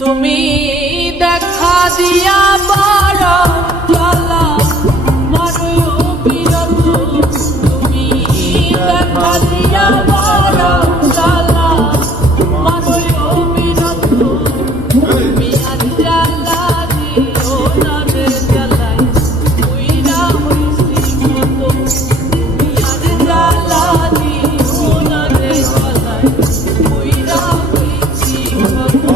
তুমি দেখা দিয়া বড় জ্বালা মারো বিরত, তুমি দেখা দিয়া বড় জ্বালা মারো বিরত, তুমি আর জ্বালা দিও না রে জ্বালাই কইরা হইছি কত, তুমি আর জ্বালা দিও না রে জ্বালাই কইরা হইছি কত।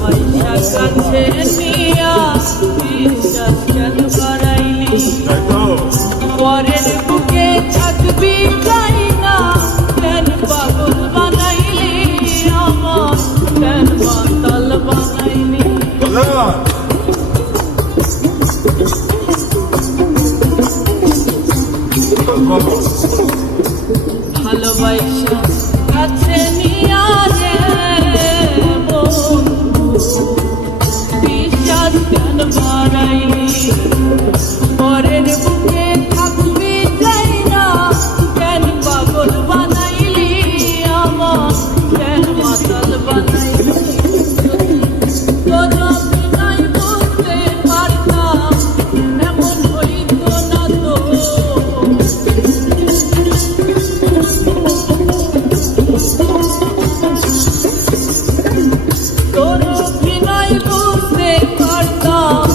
ভালোবাসা কাছে নিয়া বিশ্বাস কেন বাড়াইলি, পরের বুকে থাকবি চাই না কেন পাগল বানাইলি, আমার কেন মাতাল বানাইলি। ভালোবাসা কাছে নিয়া রে বিশ্বাস কেন বাড়াইলি, পরের বুকে থাকবি চাই না কেন পাগল বানাইলি, আমার কেন মাতাল বানাইলি। তোর বিনাই বুঝতে পারতাম এমন হইতো না তো, তোর বিনাই বুঝতে পারতাম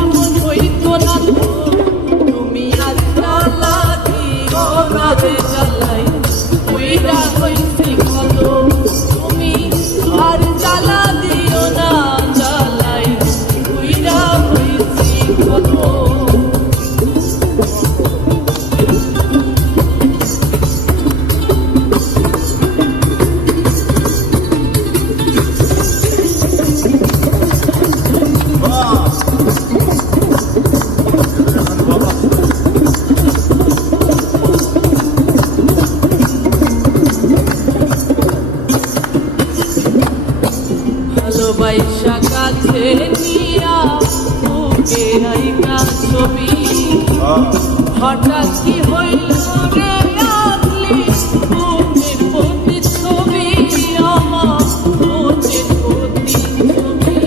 এমন হইতো না তো, তুমি আর জ্বালা দিও না রে জ্বালাই কইরা হইছি কত, তুমি আর জ্বালা দিও না জ্বালাই কইরা হইছি কত। ভালোবাসা কাছে নিয়া বুকে রাইখা ছবি, হঠাৎ কি হইল রে আসলি বুকের প্রতি ছবি, আমার বুকের প্রতি ছবি।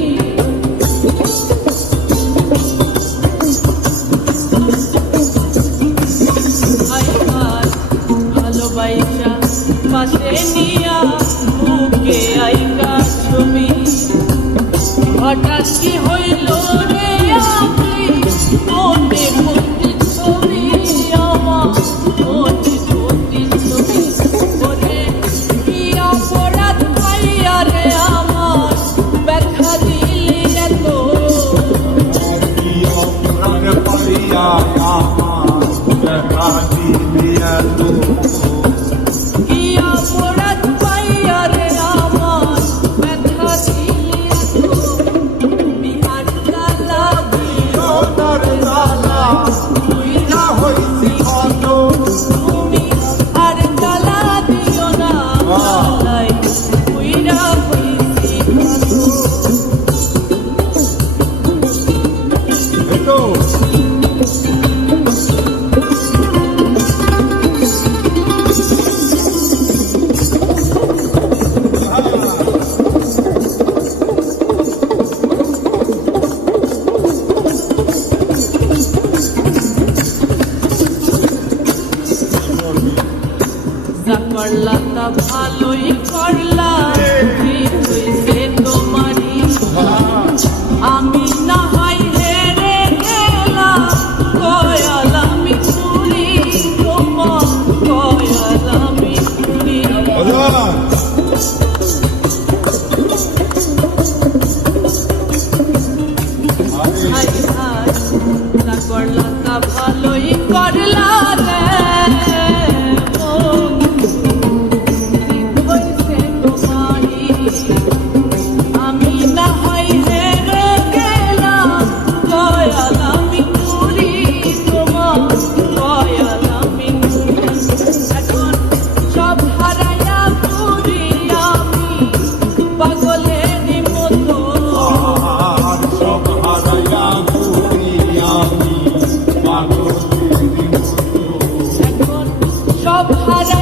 ভালোবাসা পাশে নিয়া বুকে আইকা ছবি, হঠাৎ কি হইল রে আপনি মনের মধ্যে ছবি, আমার মনের মধ্যে ছবি। বলে কি অপরাধ পাইয়া রে আমার ব্যথা দিলি এত, কি অপরাধ পাইয়া আমার ব্যথা দিলি এত, কি অপরাধ পাইয়া রে আমার ব্যথা দিলি এত, তুমি আর জ্বালা দিও না রে জ্বালা কইরা হইছি কত, তুমি আর জ্বালা দিও না জ্বালাই কইরা হইছি কত। এই তো যা করলা তা ভালোই করলা, ঠিক হইছে তোমারই, আমি না হয় হেরে গেলাম কয়ালামি চুরি, তোমার কয়ালামি চুরি। হাই হাই যা করলা তা ভালোই করলা রে আমি না হয় হেরে গেলাম দয়াল আমি করি পাগলেরই মতো আর সব হারাইয়া ঘুরি আমি পাগলের মতো এখন সব হারা